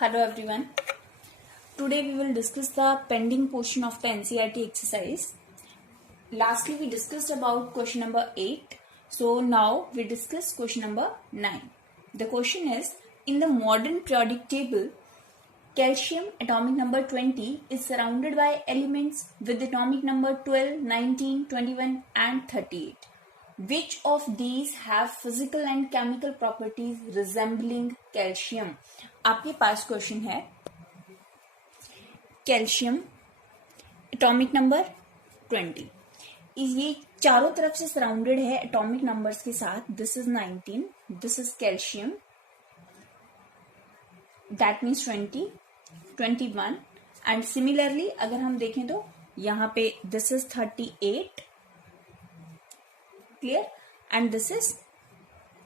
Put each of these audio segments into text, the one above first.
Hello everyone. Today we will discuss the pending portion of the NCERT exercise. Lastly we discussed about question number 8. So now we discuss question number 9. The question is, in the modern periodic table, calcium atomic number 20 is surrounded by elements with atomic number 12, 19, 21 and 38. Which of these have physical and chemical properties resembling calcium? आपके पास question है calcium atomic number 20, ये चारों तरफ से surrounded है atomic numbers के साथ. This is 19, this is calcium, that means 20, 21 and similarly अगर हम देखें तो यहाँ पे this is 38, clear, and this is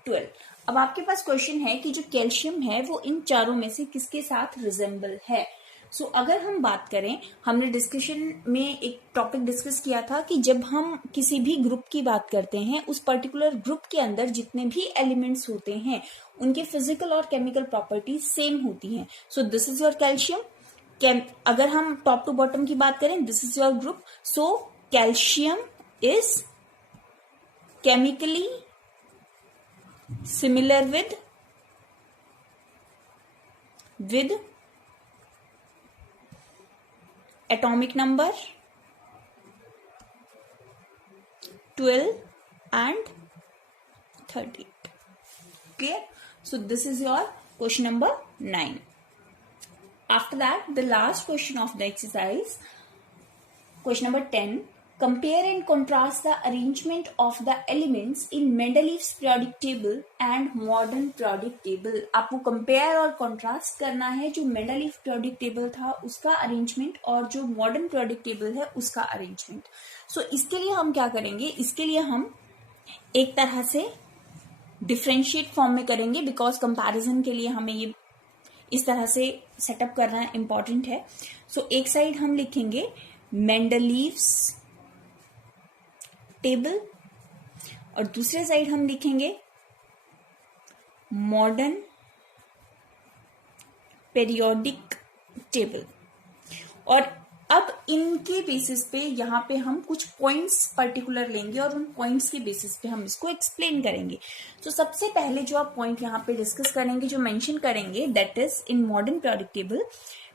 12. अब आपके पास क्वेश्चन है कि जो कैल्शियम है वो इन चारों में से किसके साथ रिजेंबल है. सो अगर हम बात करें, हमने डिस्कशन में एक टॉपिक डिस्कस किया था कि जब हम किसी भी ग्रुप की बात करते हैं, उस पर्टिकुलर ग्रुप के अंदर जितने भी एलिमेंट्स होते हैं उनके फिजिकल और केमिकल प्रॉपर्टीज सेम होती हैं. So this is your calcium. अगर हम टॉप टू बॉटम की बात करें, this is your group. So calcium is chemically similar with atomic number 12 and 38. Clear? So this is your question number 9. After that, the last question of the exercise, question number 10. Compare and contrast the arrangement of the elements in Mendeleev's periodic table and modern periodic table. आपको compare और contrast करना है जो Mendeleev periodic table था उसका arrangement और जो modern periodic table है उसका arrangement. So इसके लिए हम क्या करेंगे, इसके लिए हम एक तरह से differentiate form में करेंगे because comparison के लिए हमें ये इस तरह से setup करना important है. So एक side हम लिखेंगे Mendeleev's टेबल और दूसरे साइड हम लिखेंगे मॉडर्न पेरियोडिक टेबल. और अब इनके बेसिस पे यहां पे हम कुछ पॉइंट्स पर्टिकुलर लेंगे और उन पॉइंट्स के बेसिस पे हम इसको एक्सप्लेन करेंगे. तो सबसे पहले जो आप पॉइंट यहां पे डिस्कस करेंगे, जो मेंशन करेंगे, that is in modern periodic table,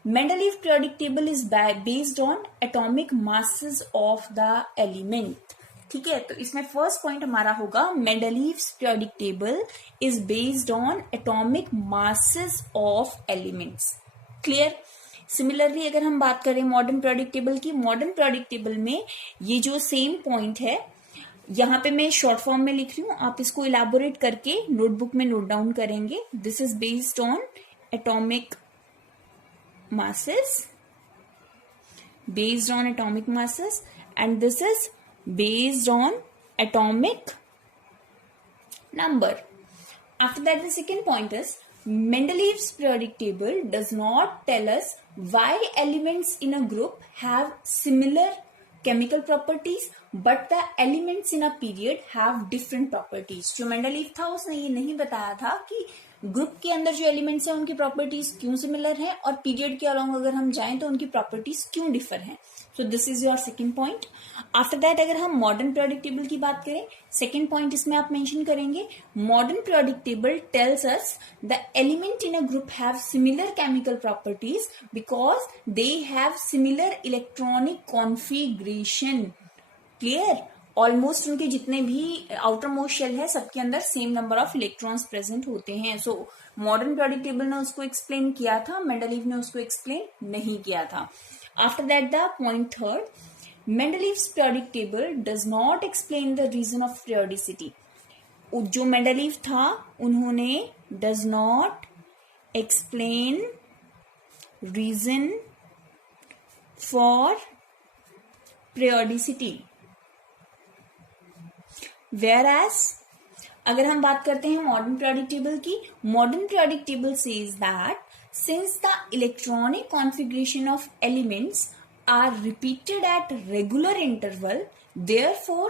Mendeleev periodic table is based on atomic masses of the element. ठीक है, तो इसमें फर्स्ट पॉइंट हमारा होगा Mendeleev's periodic table is based on atomic masses of elements. Clear. Similarly अगर हम बात करें मॉडर्न periodic table की, मॉडर्न periodic table में ये जो सेम पॉइंट है, यहाँ पे मैं शॉर्ट फॉर्म में लिख रही हूँ, आप इसको इलाबोरेट करके नोटबुक में नोट डाउन करेंगे. This is based on atomic masses, based on atomic masses, and this is based on atomic number. After that, the second point is Mendeleev's periodic table does not tell us why elements in a group have similar chemical properties but the elements in a period have different properties. जो Mendeleev था उसने ये नहीं बताया था कि group के अंदर जो एलिमेंट्स हैं उनकी प्रॉपर्टीज क्यों सिमिलर हैं और पीरियड के अलॉन्ग अगर हम जाएं तो उनकी प्रॉपर्टीज क्यों डिफर हैं. So this is your second point. After that अगर हम मॉडर्न periodic table की बात करें, सेकंड पॉइंट इसमें आप मेंशन करेंगे modern periodic table tells us the element in a group have similar chemical properties because they have similar electronic configuration. Clear. Almost उनके जितने भी आउटर मोस्ट शेल है सबके अंदर same number of electrons present होते हैं. So modern periodic table ने उसको एक्सप्लेन किया था, मेंडलीव ने उसको एक्सप्लेन नहीं किया था. After that the point third, Mendeleev's periodic table does not explain the reason of periodicity. जो मेंडलीव था उन्होंने does not explain reason for periodicity. Whereas अगर हम बात करते हैं मॉडर्न periodic table की, modern periodic table says that since the electronic configuration of elements are repeated at regular interval, therefore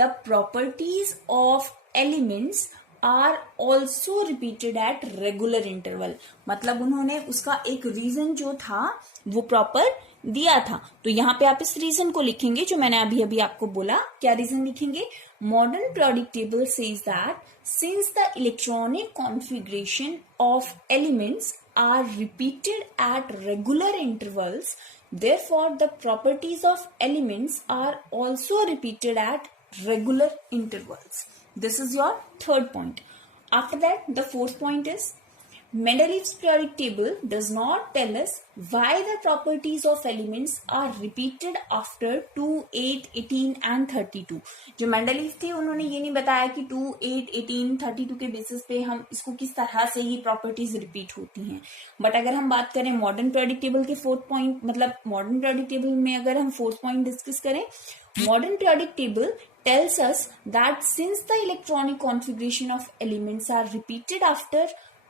the properties of elements are also repeated at regular interval. मतलब उन्होंने उसका एक रीजन जो था वो proper दिया था। तो यहाँ पे आप इस रीजन को लिखेंगे जो मैंने अभी अभी आपको बोला। क्या रीजन लिखेंगे? Modern periodic table says that since the electronic configuration of elements are repeated at regular intervals, therefore the properties of elements are also repeated at regular intervals. This is your third point. After that, the fourth point is Mendeleev's periodic table does not tell us why the properties of elements are repeated after 2, 8, 18 and 32. जो Mendeleev थे उन्होंने ये नहीं बताया कि 2, 8, 18, 32 के basis पे हम इसको किस तरह से ही प्रॉपर्टीज रिपीट होती हैं। बट अगर हम बात करें मॉडर्न periodic table के फोर्थ पॉइंट, मतलब मॉडर्न periodic table में अगर हम फोर्थ पॉइंट डिस्कस करें, modern periodic table tells us that since the electronic configuration of elements are repeated after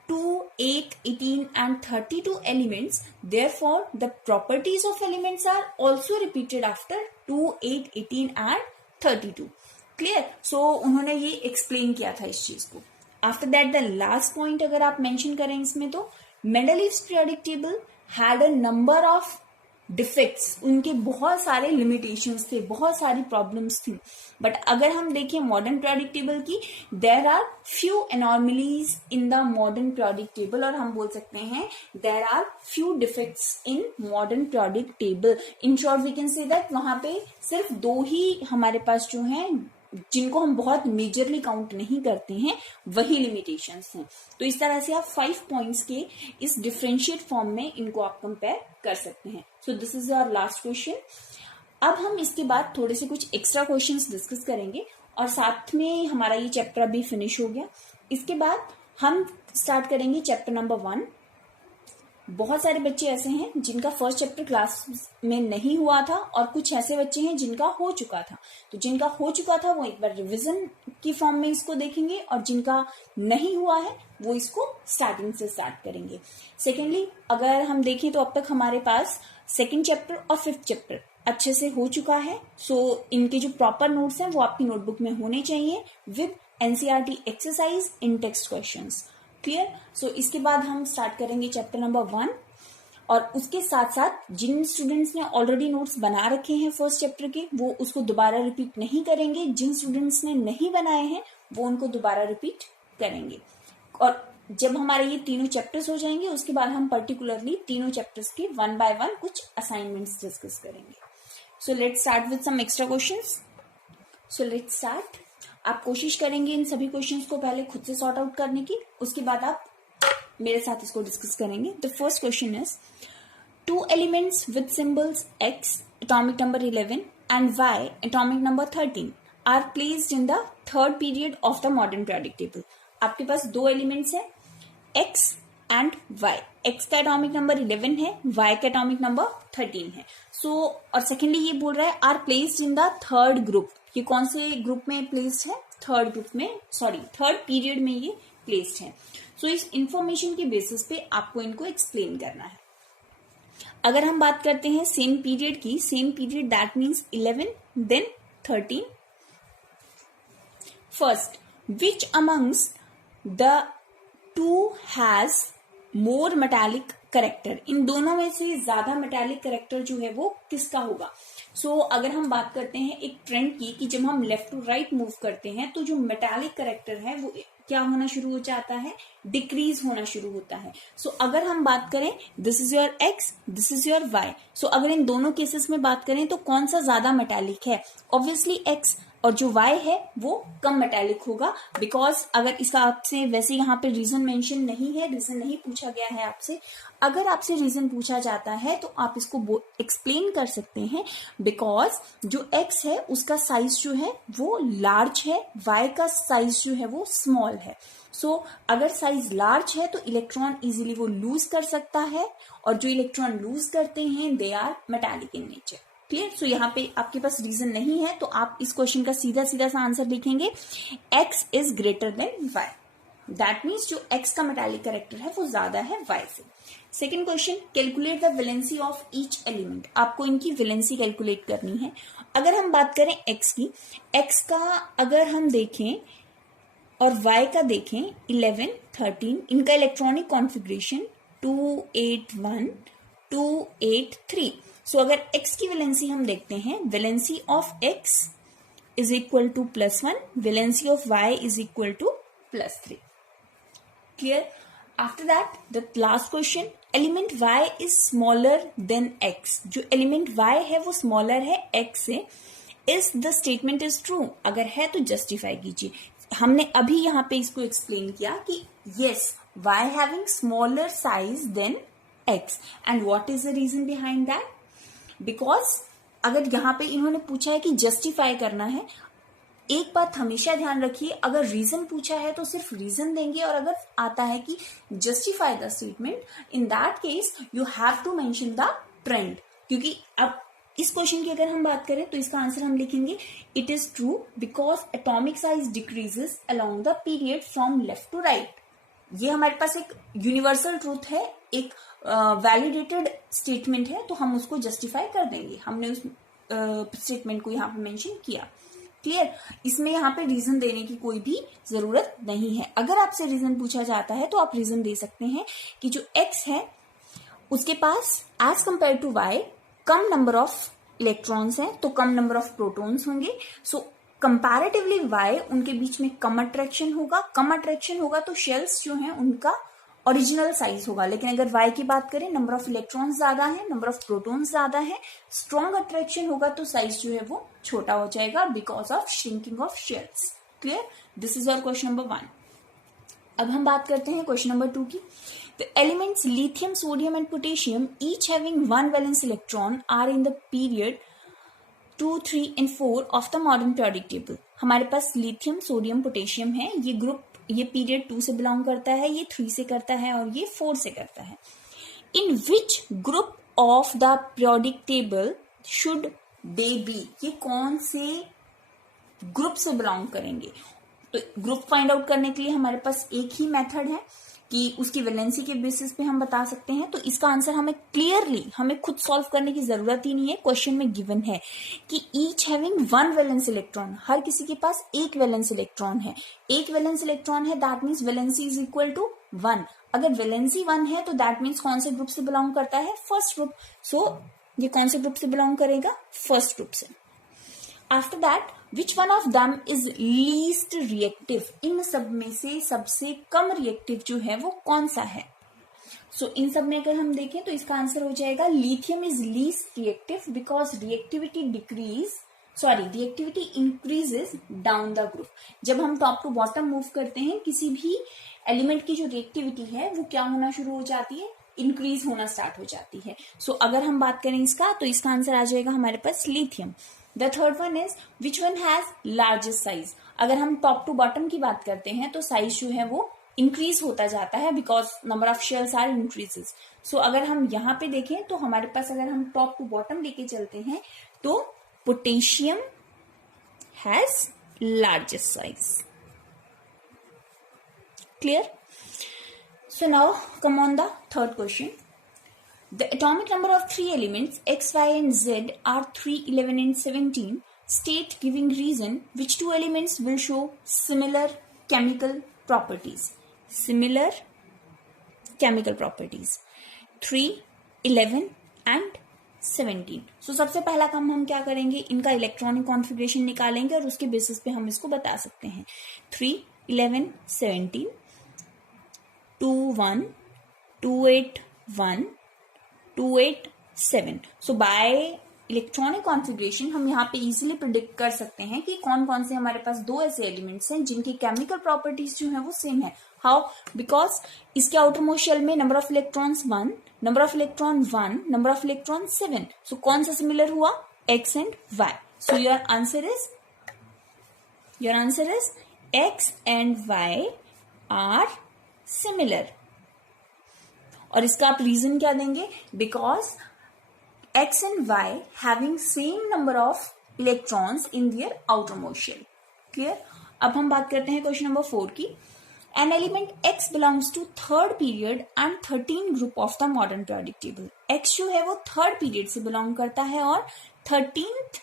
2, 8, 18 and 32 elements, therefore the properties of elements are also repeated after 2, 8, 18 and 32. Clear? So उन्होंने ये explain किया था इस चीज को। After that, the last point अगर आप mention करें इसमें तो Mendeleev's periodic table had a number of defects, उनके बहुत सारे लिमिटेशंस थे, बहुत सारी प्रॉब्लम्स थी। बट अगर हम देखें मॉडर्न periodic टेबल की, there are few anomalies in the modern periodic table, और हम बोल सकते हैं there are few defects in modern periodic table. In short we can say that वहां पे सिर्फ दो ही हमारे पास जो हैं जिनको हम बहुत मेजरली काउंट नहीं करते हैं वही लिमिटेशंस हैं। तो इस तरह से आप 5 पॉइंट्स के इस डिफरेंशिएट फॉर्म में इनको आप कंपेयर कर सकते हैं। So this is your last question. अब हम इसके बाद थोड़े से कुछ एक्स्ट्रा क्वेश्चंस डिस्कस करेंगे और साथ में हमारा ये चैप्टर अभी फिनिश हो गया। इसके बाद हम स्टार्ट करेंगे चैप्टर नंबर 1। बहुत सारे बच्चे ऐसे हैं जिनका फर्स्ट चैप्टर क्लास में नहीं हुआ था और कुछ ऐसे बच्चे हैं जिनका हो चुका था। तो जिनका हो चुका था वो एक बार रिवीजन की फॉर्म में इसको देखेंगे और जिनका नहीं हुआ है वो इसको स्टार्टिंग से स्टार्ट करेंगे। सेकेंडली अगर हम देखें तो अब तक हमारे पास सेकेंड चैप्टर और फिफ्थ चैप्टर अच्छे से हो चुका है। सो इनके जो प्रॉपर नोट्स हैं वो आपकी नोटबुक में होने चाहिए with NCERT exercise in text questions. Clear? So इसके बाद हम स्टार्ट करेंगे चैप्टर नंबर 1 और उसके साथ साथ जिन स्टूडेंट्स ने ऑलरेडी नोट्स बना रखे हैं फर्स्ट चैप्टर के वो उसको दोबारा रिपीट नहीं करेंगे। जिन स्टूडेंट्स ने नहीं बनाए हैं वो उनको दोबारा रिपीट करेंगे। और जब हमारे ये तीनों चैप्टर्स हो जाएंगे उसके बाद हम पर्टिकुलरली तीनों चैप्टर्स के 1 by 1 कुछ असाइनमेंट्स डिस्कस करेंगे। So let's start with some extra questions. So let's start. आप कोशिश करेंगे इन सभी क्वेश्चंस को पहले खुद से सॉर्ट आउट करने की, उसके बाद आप मेरे साथ इसको डिस्कस करेंगे। The first question is 2 elements with symbols x atomic number 11 and y atomic number 13 are placed in the third period of the modern periodic table. आपके पास 2 एलिमेंट्स हैं x एंड y। x का atomic number 11 है, y का atomic number 13 है। सो और secondly ये बोल रहा है are placed in the third group. ये कौन से ग्रुप में प्लेस्ड है? थर्ड ग्रुप में, सॉरी थर्ड पीरियड में ये प्लेस्ड है। सो इस इंफॉर्मेशन के बेसिस पे आपको इनको एक्सप्लेन करना है। अगर हम बात करते हैं सेम पीरियड की, same period that means 11 then 13। First, which amongst the two has more metallic character? इन दोनों में से ज्यादा मेटालिक करेक्टर जो है वो किसका होगा? सो अगर हम बात करते हैं एक ट्रेंड की कि जब हम लेफ्ट टू राइट मूव करते हैं तो जो मेटालिक करेक्टर है वो क्या होना शुरू हो जाता है? डिक्रीज होना शुरू होता है। सो अगर हम बात करें this is your x, this is your y। सो अगर इन दोनों केसेस में बात करें तो कौन सा ज्यादा मेटालिक है? ऑब्वियसली x, और जो y है वो कम मेटालिक होगा। बिकॉज अगर इसका आपसे वैसे यहाँ पे रीजन मेंशन नहीं है, रीजन नहीं पूछा गया है आपसे। अगर आपसे रीजन पूछा जाता है तो आप इसको एक्सप्लेन कर सकते हैं। बिकॉज जो x है उसका साइज जो है वो लार्ज है, y का साइज जो है वो स्मॉल है। सो अगर साइज लार्ज है तो इलेक्ट्रॉन इजीली वो लूज कर सकता है, और जो इलेक्ट्रॉन लूज करते हैं they are metallic in nature. Clear? So यहाँ पे आपके पास रीजन नहीं है तो आप इस क्वेश्चन का सीधा सीधा सा आंसर लिखेंगे x is greater than y। That means जो x का मेटालिक करेक्टर है वो ज्यादा है y से। Second question, calculate the valency of each element. आपको इनकी वैलेंसी कैलकुलेट करनी है। अगर हम बात करें x की, x का अगर हम देखें और y का देखें 11, 13, इनका इलेक्ट्रॉनिक कॉन्फ़िगरेशन 2, 8, 1, 2, 8, 3। सो अगर x की वैलेंसी हम देखते हैं, valency of x is equal to +1, valency of y is equal to +3। Clear? After that the last question, element y is smaller than x। जो एलिमेंट y है वो स्मॉलर है x से। Is the statement is true? अगर है तो justify कीजिए। हमने अभी यहां पे इसको एक्सप्लेन किया कि yes, y having smaller size than x, and what is the reason behind that? Because अगर यहां पे इन्होंने पूछा है कि जस्टिफाई करना है, एक बात हमेशा ध्यान रखिए, अगर रीजन पूछा है तो सिर्फ रीजन देंगे, और अगर आता है कि justify the statement, in that case you have to mention the trend. क्योंकि अब इस क्वेश्चन की अगर हम बात करें तो इसका आंसर हम लिखेंगे it is true because atomic size decreases along the period from left to right. ये हमारे पास एक यूनिवर्सल ट्रूथ है, एक वैलिडेटेड स्टेटमेंट है, तो हम उसको जस्टिफाई कर देंगे। हमने उस स्टेटमेंट को यहाँ पे मेंशन किया। क्लियर? इसमें यहाँ पे रीजन देने की कोई भी जरूरत नहीं है। अगर आपसे रीजन पूछा जाता है तो आप रीजन दे सकते हैं कि जो x है उसके पास एज कंपेयर टू y कम नंबर ऑफ इलेक्ट्रॉन्स हैं, तो कम नंबर ऑफ प्रोटॉन्स होंगे। सो कंपैरेटिवली y उनके बीच में कम अट्रैक्शन होगा। कम अट्रैक्शन होगा तो शेल्स जो हैं उनका ओरिजिनल साइज होगा। लेकिन अगर y की बात करें, नंबर ऑफ इलेक्ट्रॉन्स ज्यादा है, नंबर ऑफ प्रोटॉन्स ज्यादा है, स्ट्रॉन्ग अट्रैक्शन होगा तो साइज जो है वो छोटा हो जाएगा because of shrinking of shells. Clear? This is your question number 1। अब हम बात करते हैं क्वेश्चन नंबर 2 की। The elements lithium, sodium and potassium each having one valence electron are in the period 2, 3 and 4 of the modern periodic table। हमारे पास lithium, sodium, potassium है। ये ग्रुप, ये पीरियड 2 से बिलोंग करता है, ये 3 से करता है और ये 4 से करता है। In which group of the periodic table should they be? ये कौन से ग्रुप से बिलोंग करेंगे? तो ग्रुप फाइंड आउट करने के लिए हमारे पास एक ही मेथड है कि उसकी वैलेंसी के बेसिस पे हम बता सकते हैं। तो इसका आंसर हमें क्लियरली, हमें खुद सॉल्व करने की जरूरत ही नहीं है। क्वेश्चन में गिवन है कि each having one valence electron, हर किसी के पास एक वैलेंस इलेक्ट्रॉन है। एक वैलेंस इलेक्ट्रॉन है, that means valency is equal to 1। अगर वैलेंसी 1 है तो दैट मीन्स कौन से ग्रुप से बिलोंग करता है? First group. सो ये कौन से ग्रुप से बिलोंग करेगा? फर्स्ट ग्रुप से। After that which one of them is least reactive? इन सब में से सबसे कम रिएक्टिव जो है वो कौन सा है? सो इन सब में अगर हम देखें तो इसका आंसर हो जाएगा lithium is least reactive because reactivity increases down the group. जब हम टॉप टू बॉटम मूव करते हैं, किसी भी एलिमेंट की जो रिएक्टिविटी है वो क्या होना शुरू हो जाती है? इंक्रीज होना स्टार्ट हो जाती है। सो अगर हम बात करें इसका, तो इसका आंसर आ जाएगा हमारे पास lithium. The third one is which one has largest size? अगर हम टॉप टू बॉटम की बात करते हैं तो साइज जो है वो इंक्रीज होता जाता है because number of shells are increases. So अगर हम यहाँ पे देखें तो हमारे पास, अगर हम टॉप टू बॉटम लेके चलते हैं तो potassium has largest size. Clear? So now come on the third question. The atomic number of 3 elements x, y and z are 3, 11 and 17. State giving reason which 2 elements will show similar chemical properties. Similar chemical properties. 3, 11 and 17. So सबसे पहला काम हम क्या करेंगे? इनका electronic configuration निकालेंगे और उसके बेसिस पे हम इसको बता सकते हैं। 3, 11, 17, 2, 1, 2, 8, 1, 2, 8, 7। सो बाय इलेक्ट्रॉनिक कॉन्फ़िगरेशन हम यहाँ पे इजीली प्रिडिक्ट कर सकते हैं कि कौन कौन से हमारे पास दो ऐसे एलिमेंट्स हैं जिनकी केमिकल प्रॉपर्टीज जो है वो सेम है। हाउ? बिकॉज इसके आउटर मोस्ट शेल में number of electrons 1, number of electron 1, number of electron 7। So कौन सा सिमिलर हुआ? x and y। So your answer is x and y are similar. और इसका आप रीजन क्या देंगे? Because x and y having same number of electrons in their outer most shell. Clear? अब हम बात करते हैं क्वेश्चन नंबर 4 की। N element x belongs to third period and 13 group of the modern periodic table. x जो है वो third period से बिलोंग करता है और 13th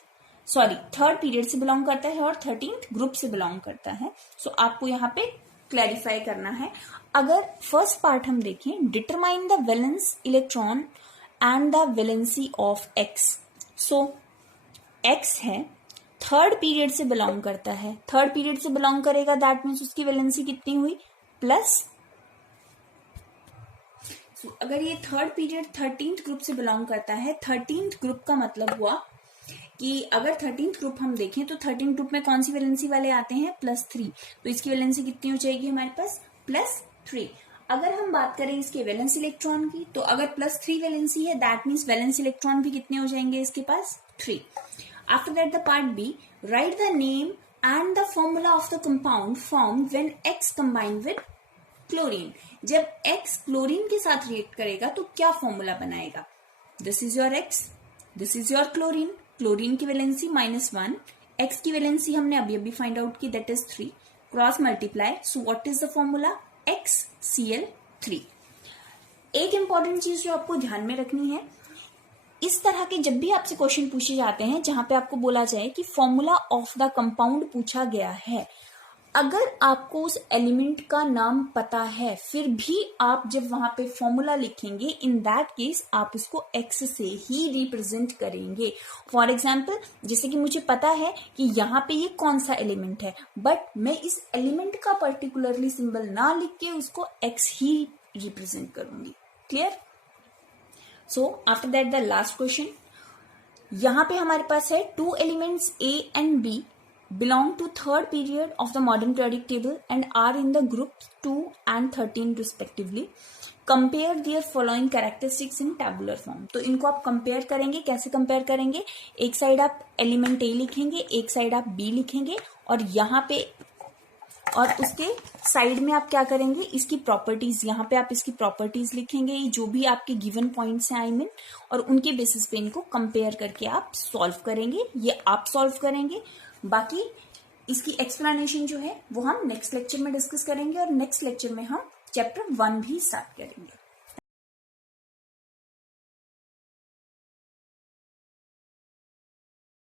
सॉरी थर्ड पीरियड से बिलोंग करता है और 13th ग्रुप से बिलोंग करता है. सो आपको यहाँ पे क्लैरिफाई करना है. अगर फर्स्ट पार्ट हम देखें, determine the valence electron and the valency of x. So x है, थर्ड पीरियड से बिलोंग करता है. थर्ड पीरियड से बिलोंग करेगा, दैट मीन्स उसकी वैलेंसी कितनी हुई, प्लस. अगर ये थर्ड पीरियड 13th ग्रुप से बिलोंग करता है, 13th ग्रुप का मतलब हुआ कि अगर 13th ग्रुप हम देखें तो 13th ग्रुप में कौन सी वैलेंसी वाले आते हैं, +3. तो इसकी वैलेंसी कितनी हो जाएगी हमारे पास, +3. अगर हम बात करें इसके वैलेंस इलेक्ट्रॉन की, तो अगर +3 वैलेंसी है, दैट मीन्स वैलेंस इलेक्ट्रॉन भी कितने हो जाएंगे इसके पास, 3. After that the part B, write the name and the formula of the compound formed when X combined with chlorine. जब एक्स क्लोरीन के साथ रिएक्ट करेगा तो क्या फॉर्मूला बनाएगा, this is your X, this is your chlorine. Chlorine की वैलेंसी -1, एक्स की वैलेंसी हमने अभी फाइंड आउट की, that is 3. Cross multiply, so what is the formula, XCl3. एक इंपॉर्टेंट चीज जो आपको ध्यान में रखनी है, इस तरह के जब भी आपसे क्वेश्चन पूछे जाते हैं जहां पे आपको बोला जाए कि फॉर्मूला ऑफ द कंपाउंड पूछा गया है, अगर आपको उस एलिमेंट का नाम पता है फिर भी आप जब वहां पे फॉर्मूला लिखेंगे, इन दैट केस आप इसको एक्स से ही रिप्रेजेंट करेंगे. फॉर एग्जाम्पल, जैसे कि मुझे पता है कि यहाँ पे ये कौन सा एलिमेंट है, बट मैं इस एलिमेंट का पर्टिकुलरली सिंबल ना लिख के उसको एक्स ही रिप्रेजेंट करूंगी. Clear? So after that the last question, यहाँ पे हमारे पास है 2 elements A and B belong to third period of the modern periodic table and are in the groups 2 and 13 respectively. Compare their following characteristics in tabular form. तो इनको आप compare करेंगे. कैसे compare करेंगे, एक साइड आप एलिमेंट A लिखेंगे, एक साइड आप B लिखेंगे, और यहाँ पे और उसके साइड में आप क्या करेंगे, इसकी प्रॉपर्टीज, यहाँ पे आप इसकी प्रॉपर्टीज लिखेंगे, जो भी आपके गिवन पॉइंट्स हैं आई मीन, और उनके बेसिस पे इनको कंपेयर करके आप सॉल्व करेंगे. ये आप सॉल्व करेंगे. बाकी इसकी एक्सप्लेनेशन जो है वो हम नेक्स्ट लेक्चर में डिस्कस करेंगे, और नेक्स्ट लेक्चर में हम चैप्टर 1 भी स्टार्ट करेंगे.